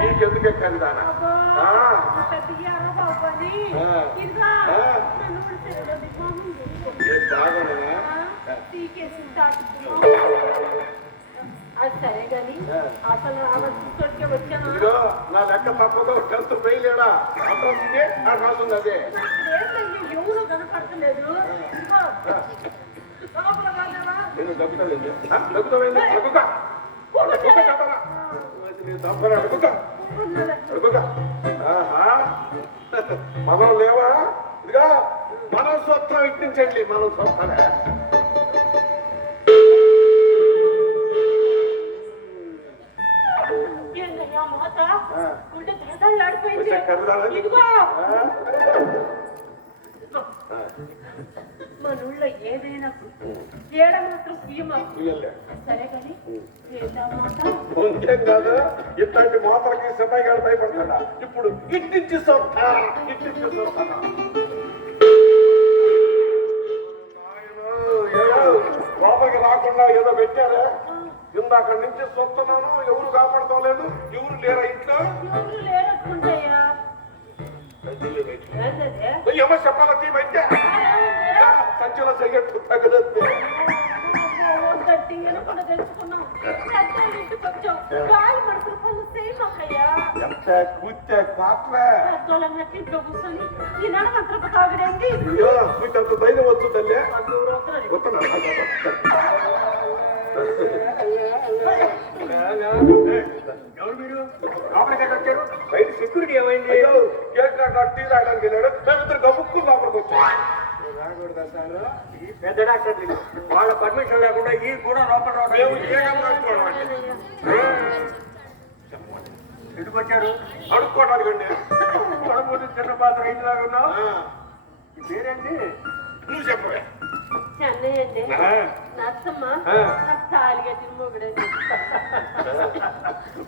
నీకెందుకు ఎక్కాను దానా ఇదిగో నా లెక్క తప్పదు 10th ఫెయిల్ ఏడా అడ్రస్ నాకు రాసింది అదే ఎవరు కనపడతలేదు నేను దగ్గుతలేదు దగ్గుతామైంది అడుగుతా మనం లేవా ఇదిగా మనం స్వత్వం ఇట్టించండి మనం స్వత్వమే మన ఊళ్ళో ఏదైనా ఏడ మాత్రం సరే కానీ ఇంకేం కాదు ఇట్లాంటి మాత్రకి సిద్ధంగా భయపడతాడా ఇప్పుడు ఇట్టించి సొత్తా ఇట్టించి సొత్తా లోపలికి రాకుండా ఏదో పెట్టారే ఇందాక నుంచి సొత్తున్నాను ఎవరు కాపాడతాం లేదు ఎవరు లేరా ఇంట్లో ఏమో చెప్పాల తీమైతే సంచల చెయ్యట్టు తగలద్దు కూర్చే కూర్చంత ధైర్యం వచ్చు తల్లి ఎవరు మీరు లోపలికి వచ్చారు బయట సెక్యూరిటీ ఏమైంది టీ రాయడానికి వెళ్ళాడు మేమిద్దరు గబుక్కు లోపలికి వచ్చాం రాకూడదా సార్ ఈ పెద్ద డాక్టర్ వాళ్ళ పర్మిషన్ లేకుండా ఈ కూడా లోపల ఎందుకు వచ్చారు అడుక్కోవడానికి అండి పడబోతు చిన్న పాత్ర ఇంటిలాగా ఉన్నావు పేరేంటి నువ్వు చెప్పవే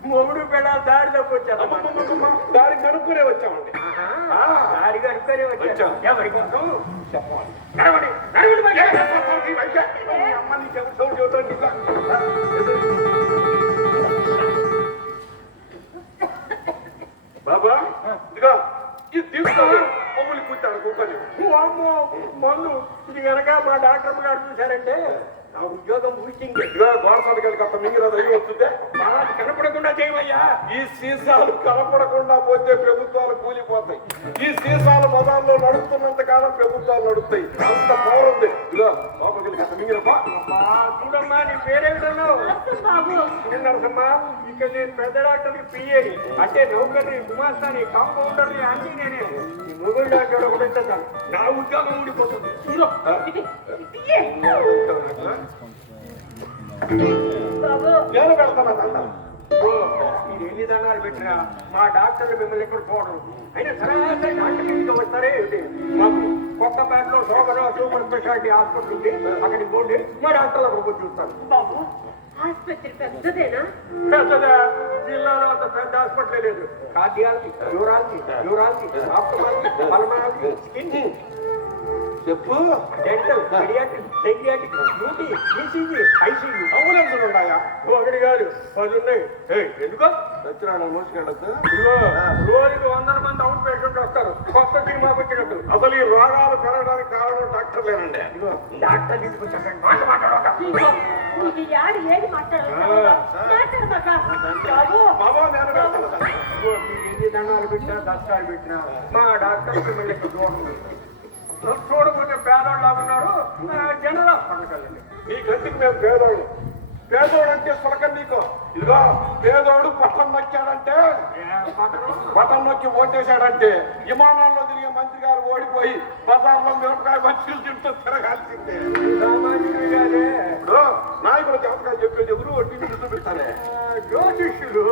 మొగుడు పెడ దారి తప్పు వచ్చారు దారి కనుక్కునే వచ్చామండి దారి కనుక్కునే వచ్చాం ఎవరి కోసం చెప్పండి బాబా ఇదిగా ఇది తీసుకొని మమ్మల్ని కూర్చాడు కూర్చొని అమ్మో మందు ఇది కనుక మా డాక్టర్ గారు చూశారంటే నా ఉద్యోగం ఊచింగ్ గోడసానికి అంత మింగిరాదు అయ్యి వస్తుందే బాగా కనపడకుండా చేయమయ్యా ఈ సీసాలు కనపడకుండా పోతే ప్రభుత్వాలు కూలిపోతాయి ఈ సీసాల మొదల్లో నడుస్తున్నంత కాలం ప్రభుత్వాలు నడుస్తాయి అంత పవర్ ఉంది ఇదిగో లోపలికి అంత మింగిరపా చూడమ్మా నీ పేరేమిటన్నావు నరసమ్మా ఇక్కడ నేను పెద్ద డాక్టర్కి పిఏని అంటే నౌకర్ని గుమాస్తాని కాంపౌండర్ని అన్ని నేనే ఈ మొబైల్ డాక్టర్ ఒకటి ఉంటాను నా ఉద్యోగం ఊడిపోతుంది నేను పెడతాను మీరు ఎన్ని దండాలు పెట్టినా మా డాక్టర్లు మిమ్మల్ని ఎక్కడ చూడరు అయినా సరాసరి డాక్టర్ ఇంటికి వస్తారే మాకు కొత్తపేటలో సూపర్ స్పెషాలిటీ హాస్పిటల్ ఉంది అక్కడికి పోండి మా డాక్టర్లు అక్కడికి చూస్తాను ఆసుపత్రి పెద్దదేనా పెద్దదా జిల్లాలో అంత పెద్ద హాస్పిటల్ లేదు cardiology neurology ophthalmology pulmonology skin చెప్పు dental pediatric psychiatric duty ECG ICU అంబులెన్సులు ఉన్నాయా ఒకటి కాదు 10 ఉన్నాయి ఎందుకో సత్యనారాయణ మోసుకెళ్ళద్దు ఇదిగో రోజుకి 100 మంది అవుట్ పేషెంట్ వస్తారు కొత్త సినిమాకి వచ్చినట్టు అసలు ఈ రోగాలు పెరగడానికి కారణం డాక్టర్లేనండి ఇదిగో డాక్టర్ తీసుకొచ్చాక ఎన్ని దండాలు పెట్టినా దస్తాలు పెట్టినా మా డాక్టర్ మిమ్మల్ని చూడకపోతే పేదోళ్ళు ఉన్నారు జనరల్ హాస్పిటల్ ఈ గతికి మేము పేదోళ్ళు పేదోడు అంటే సులకం నీకు ఇదిగో పేదోడు పట్టం నొక్కాడంటే పట్టం నొక్కి ఓటేశాడంటే విమానాల్లో తిరిగే మంత్రి గారు ఓడిపోయి బజార్లో మిరపకాయ మంచిలు తింటూ తిరగాల్సిందే. సామాన్యుడిగానే ఇప్పుడు నాయకుల జాతకాలు చెప్పేది ఎవరు టీవీలు చూపిస్తారే జ్యోతిష్యులు.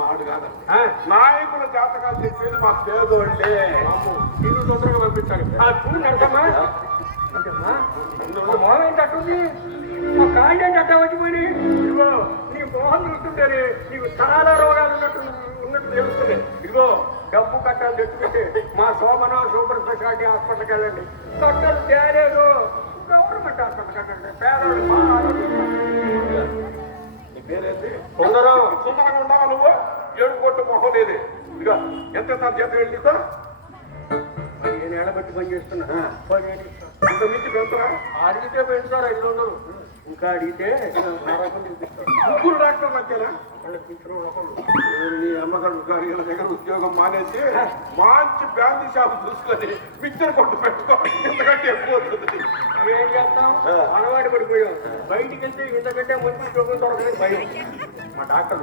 మాడు కాదండి, నాయకుల జాతకాలు చెప్పేది మా పేదోళ్ళే. ఇల్లు తొందరగా పంపించాలి. చూడంటమ్మా మొహం ఏంటట్టుంది, మా కాళ్ళు ఏంటి అట్ట వచ్చిపోయి. ఇదిగో నీ మొహం చూస్తుంటే నీకు చాలా రోగాలు ఉన్నట్టు తెలుస్తుంది. ఇదిగో డబ్బు కట్టాలు తెచ్చుకుంటే మా సోమన సూపర్ స్పెషాలిటీ హాస్పిటల్కి వెళ్ళండి. కట్టలు తేలేదు, గవర్నమెంట్ హాస్పిటల్ కట్టండి. పేదవాళ్ళు మా సుందరం సుందరంగా ఉండవా నువ్వు? 7 కోట్ల మొహం లేదు. ఇదిగో ఎంత జీతం వెళ్ళితో 15 ఏళ్ళ బట్టి పని చేస్తున్నా. 15 ఇంత మించి పెంచరా? అడిగితే పెంచుతారు 500. ఇంకా అడిగితే ముగ్గురు డాక్టర్ వచ్చారా? అమ్మగారు దగ్గర ఉద్యోగం మానేసి మంచి బ్యాంక్ షాప్ చూసుకొని మిక్చర్ కొట్టు పెట్టుకో. ఇంతకంటే ఎక్కువ అవుతుంది. ఏం చేస్తాం, అలవాటు పడిపోయాం. బయటికి వెళ్తే ఇంతకంటే మంచి ఉద్యోగం దొరకలేదు భయం. మా డాక్టర్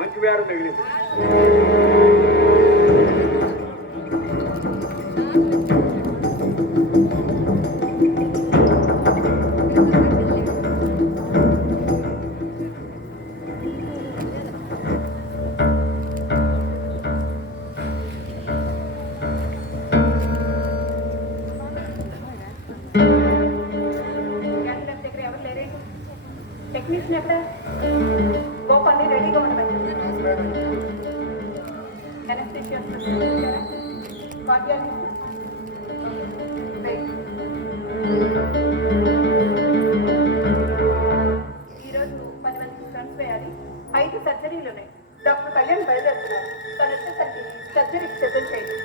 మంచి వ్యాధి తగిలింది. టెక్నీషియన్ ఎక్కడ? గోపాల్ని రెడీగా ఉండమని. ఈరోజు 10 మందికి ఫ్రెండ్స్ వేయాలి. 5 సర్జరీలు ఉన్నాయి. డాక్టర్ కళ్యాణ్ బయలుదేరుతున్నారు. తను వచ్చేసరికి సర్జరీకి సిద్ధం చేయండి.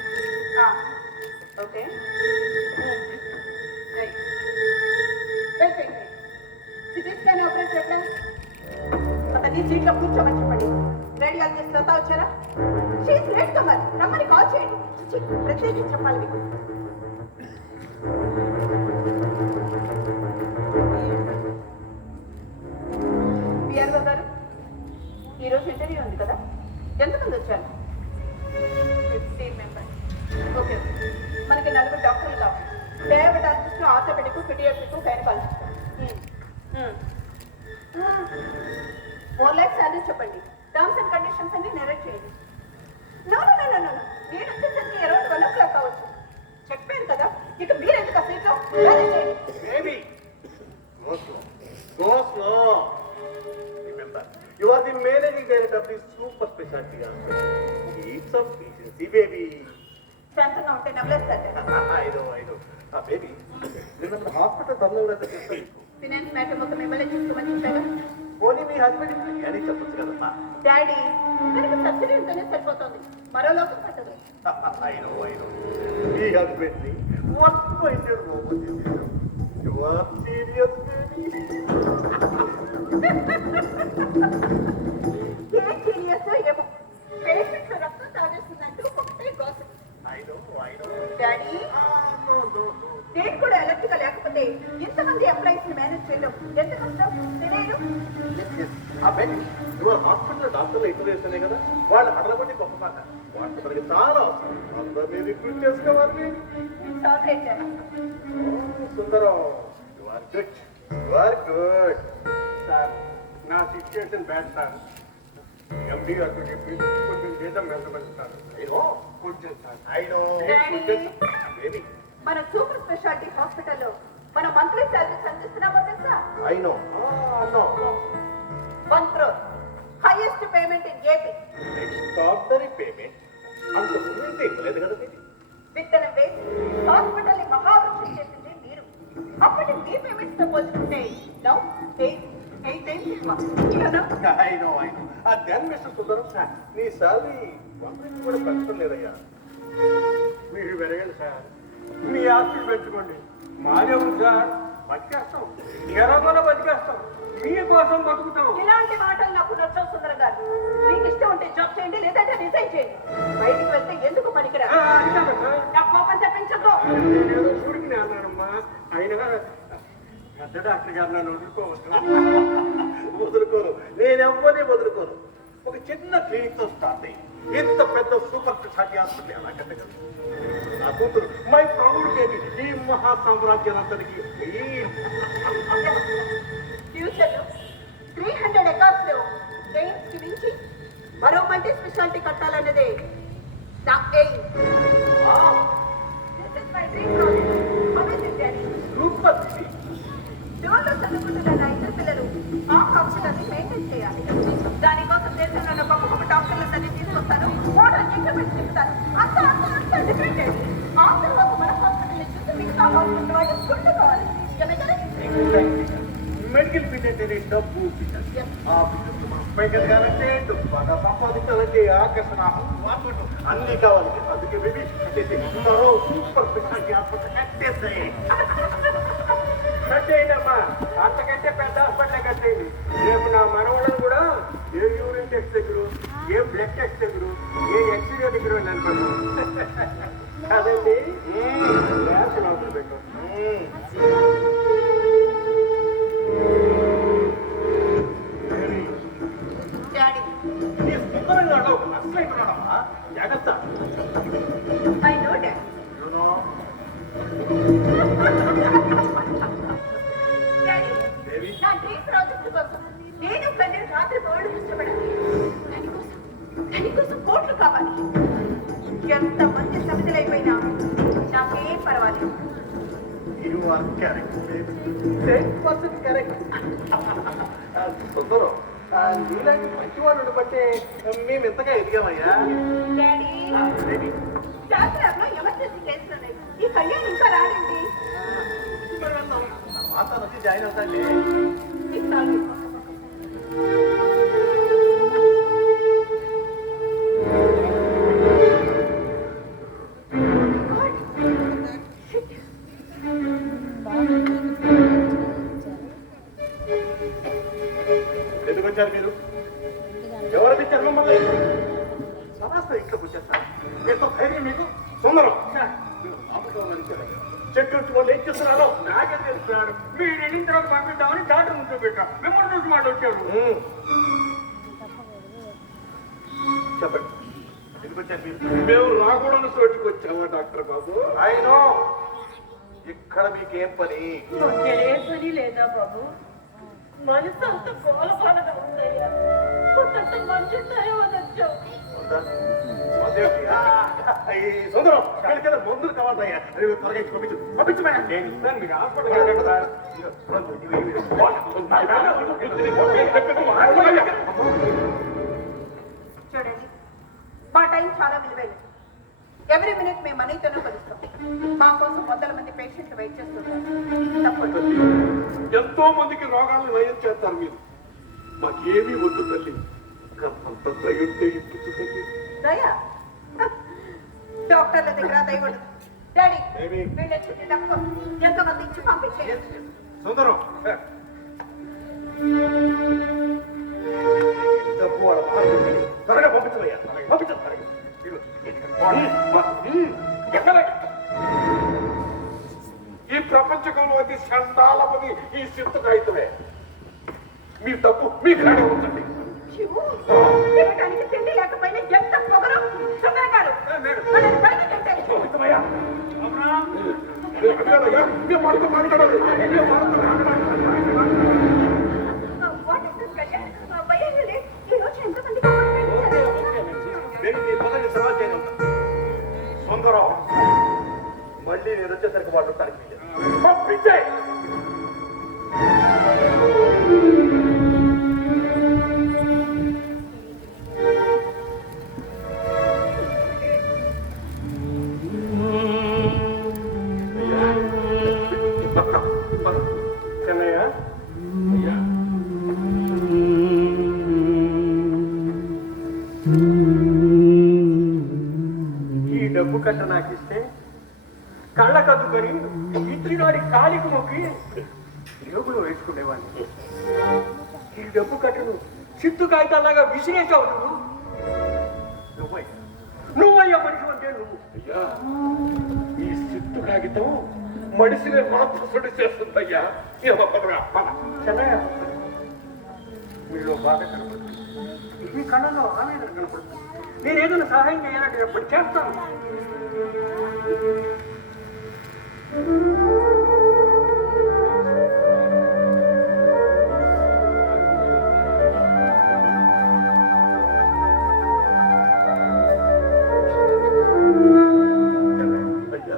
ఓకే సిటీ స్కాన్ ఆపరేషన్ ఎట్లా? అతన్ని సీట్లో కూర్చోమని చెప్పండి. రేడియాలజిస్ట్ లతా వచ్చారా? షీస్ లేట్ కమర్, రమ్మని కాల్ చేయండి. ప్రత్యేకించి చెప్పాలి మీకు. పిఆర్ఓ గారు, ఈరోజు ఇంటర్వ్యూ ఉంది కదా, ఎంతమంది వచ్చారు? 15 మెంబర్స్. ఓకే, మనకి 4 డాక్టర్లు కావాలి. Diabetologist, orthopaedic, paediatric, gynaecologist. 4 lakhs salary చెప్పండి. టర్మ్స్ అండ్ కండిషన్స్ అన్ని నెరేట్ చేయండి. No no no no no, మీరు వచ్చేసరికి అరౌండ్ 1 o'clock కావచ్చు. చెప్పాను కదా, ఇక మీరు ఎందుకు సీట్లో మేనేజ్ చేయండి. Go slow. Remember, you are the managing director of this super specialty hospital. Keep some patience, baby. శాంతంగా ఉంటే నవ్వులేస్తారు. I know. Baby, remember hospital తమ్ముడు కూడా చెప్తాను. ఫినాన్స్ మ్యాటర్ మొత్తం మిమ్మల్ని చూసుకోమని చెప్పాగా. పోనీ మీ హస్బెండ్ అని చెప్పొచ్చు కదమ్మా. డాడీ, కనుక సబ్సిడీ ఉంటేనే సరిపోతుంది, మరో లోకం పట్టదు. I know. మీ హస్బెండ్ ని వర్క్ మైండెడ్ రోబోట్ చేశారు. You are serious, baby. ఏం సీరియస్ ఏమో, పేషెంట్ రక్తం తాగేస్తున్నట్టు ఒకటే gossip. I know. Daddy, No. నేను కూడా అలర్ట్ గా లేకపోతే ఎంతమంది ఎంప్లాయీస్ ని మేనేజ్ చేయడం ఎంత కష్టం తెలియదు. బేబీ, ఇవాళ హాస్పిటల్ డాక్టర్లు ఇంటర్వ్యూనే కదా, వాళ్ళు అడగబట్టి గొప్ప మాట. వాళ్ళు మనకి చాలా అవసరం. అందరినీ రిక్రూట్ చేసుకోవాలి. సుందరం, you are good. సార్, నా సిచ్యుయేషన్ బ్యాడ్ సార్. ఎండి గారు చెప్పి కొంచెం జీతం వెళ్తామని సార్. కొంచెం సార్. Baby, మన సూపర్ స్పెషాలిటీ హాస్పిటల్లో మన మంత్లీ సర్వీస్ అందిస్తున్నామో తెలుసా? I know. No. 1 crore, highest payment in AP. Extraordinary payment. అంత ముందు ఇవ్వలేదు కదా baby. విత్తనం వేసి హాస్పిటల్ ని మహావృక్షం చేసింది మీరు. అప్పటి మీ పేమెంట్స్ తో పోల్చుకుంటే నౌ 8 times ఎక్కువ. I know. Then Mr. సుందరం, నీ సాలరీ 1 కూడా పెంచడం లేదయ్యా. మీరు పెరగండి సార్, మీ ఆస్తులు పెంచుకోండి. మాదే ఉంది సార్, బతికేస్తాం. ఎరగొన బతికేస్తాం, మీకోసం బతుకుతాం. ఇలాంటి మాటలు నాకు నచ్చవు సుందరం గారు. మీకు ఇష్టం ఉంటే జాబ్ చేయండి, లేదంటే రిజైన్ చేయండి. బయటికి వెళ్తే ఎందుకు పనికిరా? నా కోపం తెప్పించకు. నేనేదో ఊరికి అన్నానమ్మా. అయినా పెద్ద డాక్టర్ గారు నన్ను వదులుకోవచ్చు. వదులుకోను, నేనెవ్వరిని వదులుకోను. ఒక చిన్న క్లినిక్ తో స్టార్ట్ అయ్యి ఇంత పెద్ద సూపర్ స్పెషాలిటీ హాస్పిటల్ ఎలా కట్టగలరు? నా కూతురు మై ప్రౌడ్ బేబీ ఈ మహా సామ్రాజ్యాలంతటికి ఫ్యూచర్లో 300 acres లో ఎయిమ్స్ కి మించి మరో మల్టీ స్పెషాలిటీ కట్టాలన్నదే నా aim. This is my dream project. How is it, Daddy? Super. దూరంలో చదువుకుంటున్న నా ఇద్దరు పిల్లలు ఆ హాస్పిటల్ని మెయింటైన్ చేయాలి. దానికోసం దేశంలో ఉన్న గొప్ప గొప్ప డాక్టర్లందరినీ తీసుకొస్తాను, మోడల్ ఇంటర్వ్యూస్ చెప్తాను. అంత డిపెండెడ్. ఆ తర్వాత మన హాస్పిటల్ని చూసి మిగతా హాస్పిటల్ వాళ్ళు గుర్తుకోవాలి. మెడికల్ ఫీల్డ్ అంటేనే డబ్బు బిజినెస్. ఆ బిజినెస్ మనం పైకెదగాలంటే డబ్బు బాగా సంపాదించాలంటే ఆకర్షణ మార్కెట్ అన్నీ కావాలి. అందుకే బేబీ మరో సూపర్ స్పెషాలిటీ హాస్పిటల్ కట్టేస్తాయి. కట్టేయండమ్మా, అంతకంటే పెద్ద హాస్పిటల్ కట్టేయండి. రేపు నా మనవలను కూడా ఏ యూరిన్ టెస్ట్ దగ్గర, ఏ బ్లడ్ టెస్ట్ దగ్గర, ఏ ఎక్స్రే దగ్గర నిలబడతాం కదండి. గ్యాస్ లోపల పెట్టాం. డాడీ, నీ సుందరంగా అసలైతున్నాడమ్మా, జాగ్రత్త. I know daddy. You know, daddy, Baby. నా డ్రీమ్ ప్రాజెక్ట్ కోసం నేను కన్నీ రాత్రి బోర్డు కష్టపడాలి. దానికోసం కోట్లు కావాలి. ఎంత మంది సమితులైపోయినా నాకేం పర్వాలేదు. you are correct, baby. 10% correct. సుందరం, నీలాంటి మంచి వాళ్ళు బట్టే మేము ఇంతగా ఎదిగామయ్యా. Daddy, Baby. శాస్త్రంలో ఎమర్జెన్సీ కేసులు ఉన్నాయి. ఈ కళ్యాణ్ ఇంకా రాడండి. మరి వెళ్దాం. తర్వాత వచ్చి జాయిన్ అవుతాండి. It's all right. ఎందుకు వచ్చారు మీరు? ఎవరు తెచ్చారు మమ్మల్ని? సమస్త ఇంట్లోకి వచ్చేస్తారు. ఎంత ధైర్యం మీకు? సుందరం, సెక్యూరిటీ వాళ్ళు ఏం చేస్తున్నారో నాకే తెలుస్తున్నాడు. మీరు వెళ్ళిన తర్వాత పంపిద్దామని డాక్టర్ ముందు పెట్టాం. మిమ్మల్ని చూసి మాట వచ్చాడు. చెప్పండి, ఎందుకు వచ్చారు మీరు? మేము రాకూడని చోటుకు వచ్చామా డాక్టర్ బాబు? ఆయన ఇక్కడ మీకేం పని? నాకేం పని లేదా బాబు? మనసు అంత గోలపాలగా ఉందయ్యా. కొంత మంచి టైం అనొచ్చు. ఈ సుందరం, వీళ్ళకైనా మందులు కావాలయ్యా. త్వరగా ఇచ్చి పంపించు. పంపించమయ్యా. నేను ఇస్తాను, మీరు హాస్పిటల్ కదా. చూడండి, మా టైం చాలా విలువైనది. ఎవ్రీ మినిట్ మేము మనీతోనే కొలుస్తాం. మా కోసం వందల మంది పేషెంట్లు వెయిట్ చేస్తుంటారు. తప్పదు. ఎంతో మందికి రోగాలను నయం చేస్తారు మీరు. మాకేమీ వద్దు తల్లి. అంత దయుంటే ఇప్పుడు తల్లి. దయా, డాక్టర్ల దగ్గర దయ ఉండదు. Daddy, Baby. వీళ్ళ చుట్టూ డబ్బు ఎంతమంది ఇచ్చి పంపించేయండి. సుందరం, డబ్బు వాళ్ళ మహాశక్తి. త్వరగా పంపించమయ్యా. పంపించదు త్వరగా. ఎక్కడ? ఈ ప్రపంచకంలో అతి చండాలమని ఈ సిత్తు కాగితమే. మీ తప్పు మీ కాడే ఉంచండి. తినడానికి తిండి లేకపోయినా ఎంత పొగరు సుందరగారు. వాళ్ళని బయటకు గెంటేయండి. పంపించమయ్యా. అదేనయ్యా, మేము మనతో మాట్లాడాలి. మేము మనతో What is this, Kalyan? Why are you late? ఈ రోజు ఎంతమంది కావాలి? నేను మీ పదవి సమాజ్ చేయను. సుందరం, మళ్ళీ నేను వచ్చేసరికి వాళ్ళు ఉంటానికి వీలు. పంపించే. చెన్నయ్య, అయ్యా, ఈ డబ్బు కట్ట నాకు ఇస్తే కళ్ళ కద్దుకొని ఇతరుడి కాలికి మొక్కి జేబులో వేసుకునేవాడిని. ఈ డబ్బు కట్టను చిత్తు కాగితాలాగా విసిరేసావు నువ్వు. నువ్వయ్యా మనిషి అంటే నువ్వు. అయ్యా, ఈ చిత్తు కాగితం మనిషిని రాక్షసుడి చేస్తుందయ్యా. ఇలా పదరా పద. చెన్నయ్య మీలో బాధ కనపడుతుంది, మీ కళ్ళలో ఆవేదన కనపడుతుంది. నేను ఏదైనా సహాయం చేయాలంటే ఎప్పుడు చేస్తాను. అయ్యా,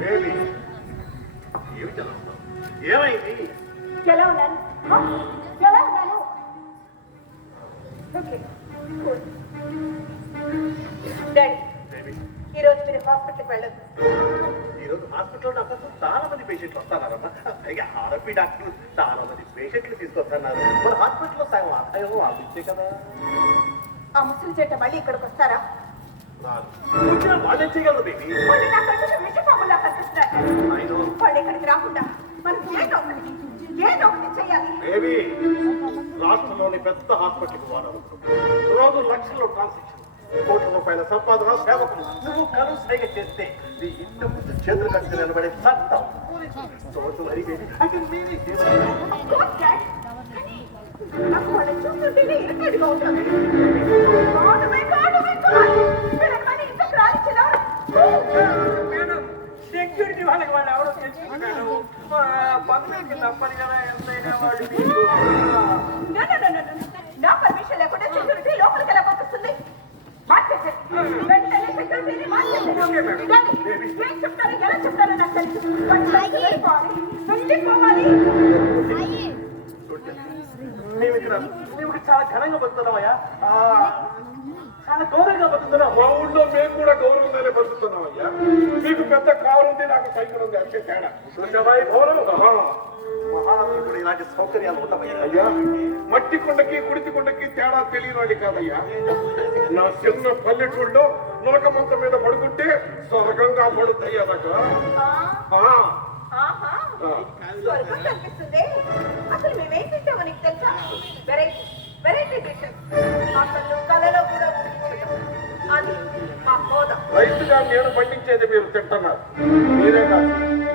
బేబీ, ఏమిటి అలా ఉన్నావు? ఏమైంది? ఎలా ఉన్నాను? హ? ఎలా ఉన్నాను? Okay, cool. డాడీ, బేబీ, ఈరోజు మీరు హాస్పిటల్కి వెళ్ళదు. ఈరోజు హాస్పిటల్లో నా కోసం చాలా మంది పేషెంట్లు వస్తున్నారమ్మా. పైగా ఆర్ఎంపీ డాక్టర్లు చాలా మంది పేషెంట్లు తీసుకొస్తున్నారు. మన హాస్పిటల్లో సగం ఆదాయం ఆపించే కదా. ఆ ముసలి చెట్ట మళ్ళీ ఇక్కడికి వస్తారా? కూర్చున్న వాళ్ళే చేయగలరు బేబీ. వాళ్ళు నా కళ్ళు విషపాములా కనిపిస్తున్నారు. ఆయన వాళ్ళు ఇక్కడికి రాకుండా మనం ఏదో ఒకటి చేయాలి. బేబీ, రాష్ట్రంలోని పెద్ద హాస్పిటల్కి వాడవు. రోజు లక్షల్లో ట్రాన్సాక్షన్, కోట్ల రూపాయల సంపాదన, సేవకులు. నువ్వు కను సైగ చేస్తే నీ ఇంటి ముందు చేతులు కట్టి నిలబడే చట్టం. రోజు మరి బేబీ, అయితే మీరే చేయాలి. Of course, Dad. కానీ నాకు వాళ్ళని చూస్తుంటేనే ఇరుకడిగా ఉంటుంది. God, my God, my God. వీళ్ళని మళ్ళీ ఇంతకు రానిచ్చేదా? మేడం, సెక్యూరిటీ వాళ్ళకి వాళ్ళు ఎవరో తెలుసుకున్నాడు. పనులకి తప్పదు కదా, ఎంతైనా వాళ్ళు మీకు. No, no, no, no, no. నా పర్మిషన్ లేకుండా సెక్యూరిటీ లోపలికి ఎలా పంపిస్తుంది? మార్చేసే. వెంటనే సెక్యూరిటీని మార్చేసే. దాన్ని ఏం చెప్తారో ఎలా చెప్తారో నాకు తెలుసు. వాళ్ళు వెళ్ళిపోవాలి. వెళ్ళిపోవాలి. మేము ఇక్కడ చాలా ఘనంగా బతుకుతున్నామయ్యా, చాలా గౌరవంగా బతుకుతున్నాం. మా ఊళ్ళో మేము కూడా గౌరవంగానే బతుకుతున్నాం అయ్యా. మీకు పెద్ద కారు ఉంది, నాకు సైకిల్ ఉంది, అంతే తేడా. చూసావాయి గౌరవం. మహారాజు కూడా ఇలాంటి సౌకర్యాలు ఉండవయ్యా. అయ్యా, మట్టి కొండకి కుడితి కొండకి తేడా తెలియని కాదయ్యా. నా చిన్న పల్లెటూళ్ళలో నులక మంచం మీద పడుకుంటే స్వర్గంగా పడుతాయ్యా నాకు. ఆహా, స్వర్గం కనిపిస్తుంది. అసలు మేమేం తింటామో నీకు తెలుసా? Variety variety dishes. అసలు కళలో కూడా ఊహించడం. అది మా హోదా. రైతుగా నేను పండించేది మీరు తింటున్నారు. మీరే కాదు,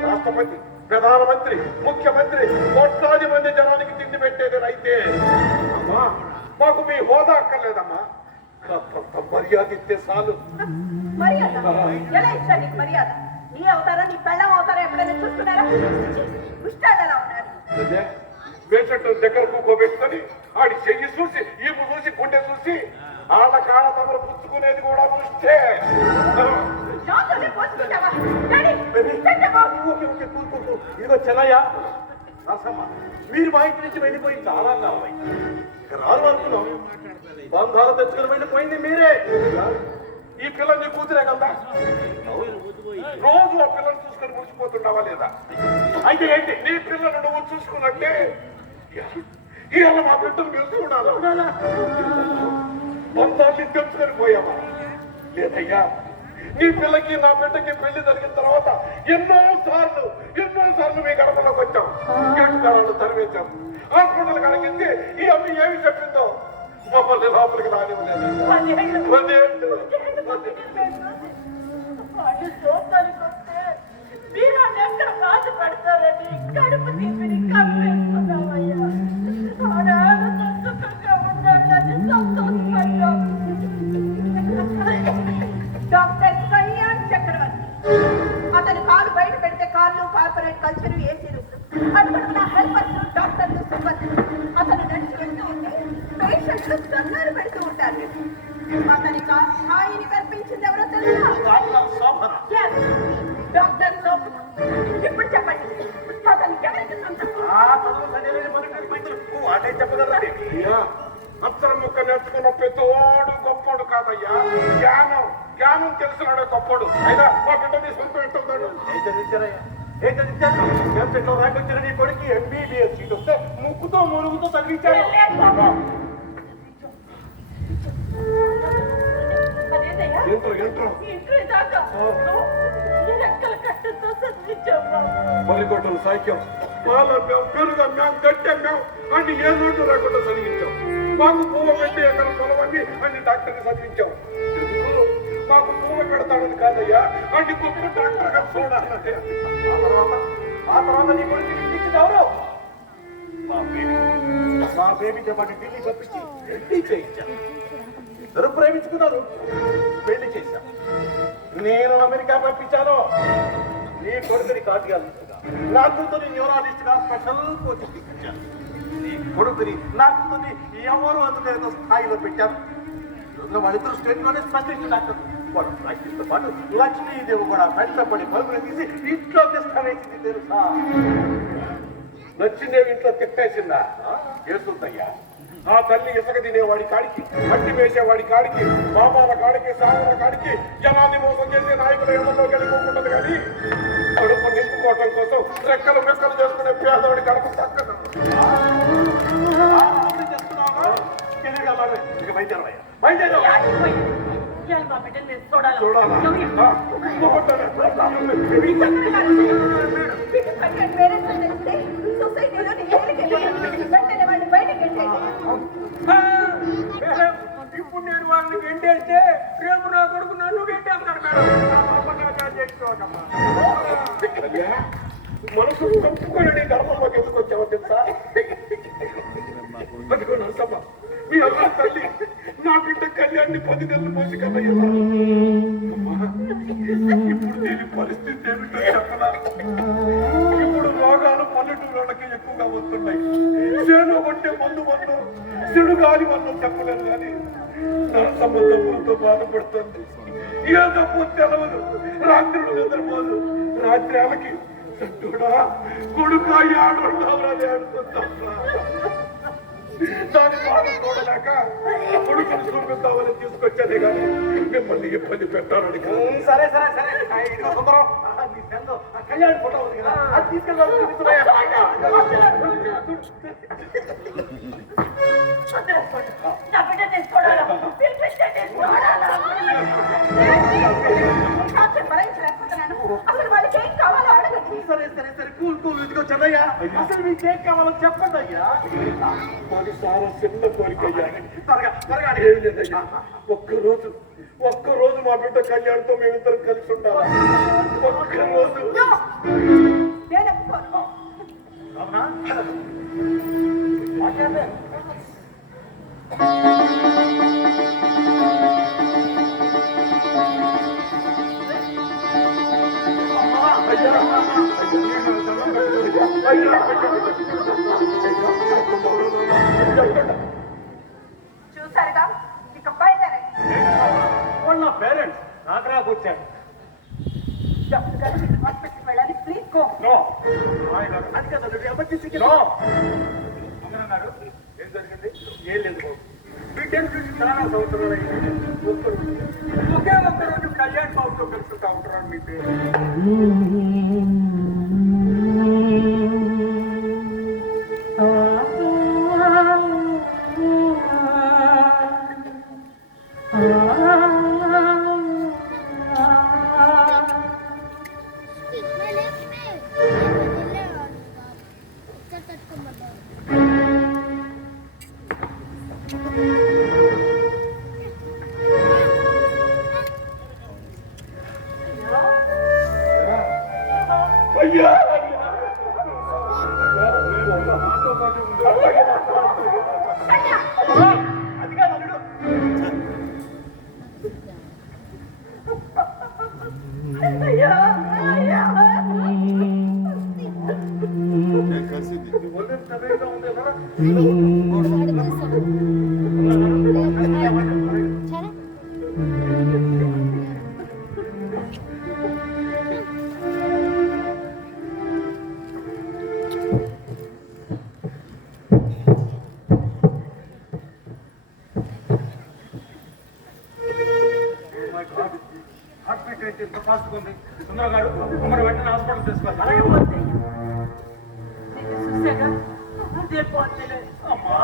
రాష్ట్రపతి, ప్రధానమంత్రి, ముఖ్యమంత్రి, కోట్లాది మంది జనానికి తిండి పెట్టేది రైతే. అమ్మా, మాకు మీ హోదా అక్కర్లేదమ్మా. కాస్తంత మర్యాద ఇస్తే చాలు. మర్యాద ఎలా ఇచ్చా నీకు మర్యాద? నీ అవతారం, నీ పెళ్ళం అవతారం ఎప్పుడైనా చూస్తున్నారా? ముష్టాడు ఎలా ఉన్నారు? అదే పేషెంట్ దగ్గర కూకోబెట్టుకొని ఆడి చెయ్యి చూసి, ఈపు చూసి, గుండె చూసి, ఆళ్ళ కాళ్ళ తమరు పుచ్చుకునేది కూడా చూస్తే. లోపలే పోసుకుంటావా? డాడీ, పెట్టమ్మా. ఇదిగో చెన్నయ్య, నరసమ్మ, మీరు మా ఇంటి నుంచి వెళ్ళిపోయి చాలా కావాలి. ఇక రాను అనుకున్నాం. బంధాలు తెచ్చుకుని వెళ్ళిపోయింది మీరే. ఈ పిల్ల నీ కూతురే కదా, రోజు ఆ పిల్లని చూసుకొని ముడిచిపోతుండవా లేదా? అయితే ఏంటి, నీ పిల్లను నువ్వు చూసుకున్నట్టే ఇవాళ మా బిడ్డను చూసుకున్నాను. బంధాన్ని తెచ్చుకొని పోయావా లేదయ్యా? నీ పిల్లకి నా బిడ్డకి పెళ్లి జరిగిన తర్వాత ఎన్నో సార్లు మీ గడపలోకి వచ్చాం. గేటుదారాలు తరివేశాం. హాస్పిటల్ కడిగించి ఈ అమ్మ ఏమి చెప్పిందో మమ్మల్ని లోపలికి రానివ్వలేదు. వాళ్ళు చూడటానికి వస్తే మీరు ఎక్కడ బాధపడతారని కడుపు తీసి కప్పేసుకున్నామయ్యా. ఆడాడు సంతోషంగా ఉండాలని సంతోషపడ్డాం. డాక్టర్ కళ్యాణ్ చక్రవర్తి. అతను కాలు బయట పెడితే కార్లు, కార్పొరేట్ కల్చర్, ఏసీలు, అడుగుడున్న హెల్పర్లు, డాక్టర్లు, సిబ్బంది. అతను నడిచి వెళ్తూ ఉంటే పేషెంట్లు కన్నారు పెడుతూ ఉంటారు. అతనికి ఆ స్థాయిని కల్పించింది ఎవరో తెలుసా? Yes, డాక్టర్ శోభన. ఇప్పుడు చెప్పండి, అతను ఎవరికి సంతోషం? వాటే చెప్పగలరు. అయ్యా, అక్షరం ముక్క నేర్చుకున్న పెద్దవాడు గొప్పోడు కాదయ్యా. జ్ఞానం తెలిసినాడే గొప్పోడు. అయినా మా బిడ్డని సొంతం ఎట్టున్నాడు. వచ్చిన నీ కొడుకు ఎంబీబీఎస్ సీట్ వస్తే ముక్కుతో మురుగుతో తగ్గించాడు. ఎంట్రా ఇంటి దాకా ఈ రెక్కల కట్టంతో చదివించావు బాబు. బలిగొడ్డలు సాక్యం పాలమ్మాం పెరుగమ్మాం గట్టమ్మాం అన్ని ఏ నోటు రాకుండా చదివించాం. మాకు పువ్వు పెట్టి ఎకరం పొలమని అన్ని డాక్టర్ని చదివించాం. ఎందుకు మాకు పువ్వు పెడతాడని కాదయ్యా, అన్ని గొప్ప డాక్టర్గా చూడాలి. ఆ తర్వాత నీ కొడుకు ఇంటికి ఎవరు మా బేబీ చెప్పండి ఢిల్లీ పంపించి పెళ్లి చేయించాను. ఇద్దరు ప్రేమించుకున్నారు, పెళ్లి చేశాను. నేను అమెరికా పంపించాను. నీ కొడుకుని కార్డియాలజిస్ట్గా, నా కూతురి న్యూరాలజిస్ట్గా స్పెషల్ కోచింగ్ ఇప్పించాను. నీ కొడుకుని నా కూతుర్ని ఎవరు అందుకనే స్థాయిలో పెట్టాను. వాళ్ళిద్దరు స్టేట్ లోనే స్పెషలిస్ట్ డాక్టర్. వాడు ప్రాక్టీస్ తో పాటు లక్ష్మీదేవి కూడా వెంటపడి పరుగులు తీసి ఇంట్లో తెస్తానేసింది తెలుసా? లక్ష్మీదేవి ఇంట్లో తిట్టేసిందా? చేస్తుందయ్యా. ఆ తల్లి ఇసుక తినేవాడి కాడికి, మట్టి వేసేవాడి కాడికి, మామాల కాడికి, సాగుల కాడికి జనాన్ని మోసం చేసే నాయకుల ఏమల్లో కలిగిపోతున్నది కానీ కడుపు నింపుకోవటం కోసం రెక్కలు మెక్కలు చేసుకునే పేదవాడి కడుపు చక్కదు. ఇవాళ మా బిడ్డను నేను చూడాలి. చూడాలా? సొసైటీలో వెంటనే వాడిని బయటకి ఇప్పుడు నేను వాళ్ళని గెంటేస్తే రేపు నా కొడుకు నన్ను గెంటేస్తాను మేడం. మనసు తప్పుకొని ధర్మంలోకి ఎందుకు వచ్చావో తెలుసా? అదిగో నరసమ్మ, మీ అమ్మ తల్లి నా బిడ్డ కళ్యాణ్ని 10 నెలలు పోసి కన్నయ్యా. ఇప్పుడు దీని పరిస్థితి ఏమిటో చెప్పనా? ఇప్పుడు రోగాలు పల్లెటూరులకి ఎక్కువగా వస్తున్నాయి. చేను కొట్టే మందు చెడు గాలి వల్ల చెప్పలేదు కానీ నరసమ్మ తప్పులతో బాధపడుతుంది. ఏ తప్పు తెలవదు, రాత్రులు నిద్రపోదు. రాత్రి కూడా కొడుకు ఆడుండాలని అనుకుంటా. దాని బాధ చూడలేక కొడుకుని చూపిద్దామని తీసుకొచ్చేదే కానీ మిమ్మల్ని ఇబ్బంది పెట్టాలని కాదు. సరే సరే సరే, ఇదిగో సుందరం, నీ సెల్లో కళ్యాణ్ ఫోటో ఉంది కదా, అది తీసుకెళ్ళి నా బిడ్డ నేను చూడాలా? పిలిపించండి, చూడాలా? అసలు వాళ్ళకి ఏం కావాలో అడగండి. సరే సరే సరే, కూల్ కూల్. ఇదిగో చెన్నయ్య, అసలు మీకు ఏం కావాలో చెప్పండి అయ్యా. మాది చాలా చిన్న కోరికయ్యా. త్వరగా త్వరగా ఏం లేదయ్యా, ఒక్కరోజు మా బిడ్డ కళ్యాణ్తో మేమిద్దరం కలిసి ఉండాలి. ఒక్కరోజు. నేను ఒప్పుకోను. అవునా? చూసారుగా, ఇక బయలుదేరండి. నా పేరెంట్స్ నాకు రాకొచ్చాను. డాక్టర్ గారు హాస్పిటల్కి వెళ్ళాలి, ప్లీజ్ గో. అది కదా ఎమర్జెన్సీకి గారు. ఏం జరిగింది? ఏం లేదు బాబు. వీకెండ్ చూసి చాలా సంవత్సరాలు అయింది. ఒకే ఒక్కరోజు కళ్యాణ్ బాబుతో కలుసుకుంటా ఉంటారు మీ పేరు. అయ్యా అది కాదు అల్లుడు. అయ్యా, అయ్యా. ఒళ్ళు చదివేగా ఉంది కదా. సుందరగాడు మమ్మల్ని వెంటనే హాస్పిటల్ తీసుకోవాలి. అలాగే పోతే నిన్ను చూసాక అదే పోతలే. అమ్మా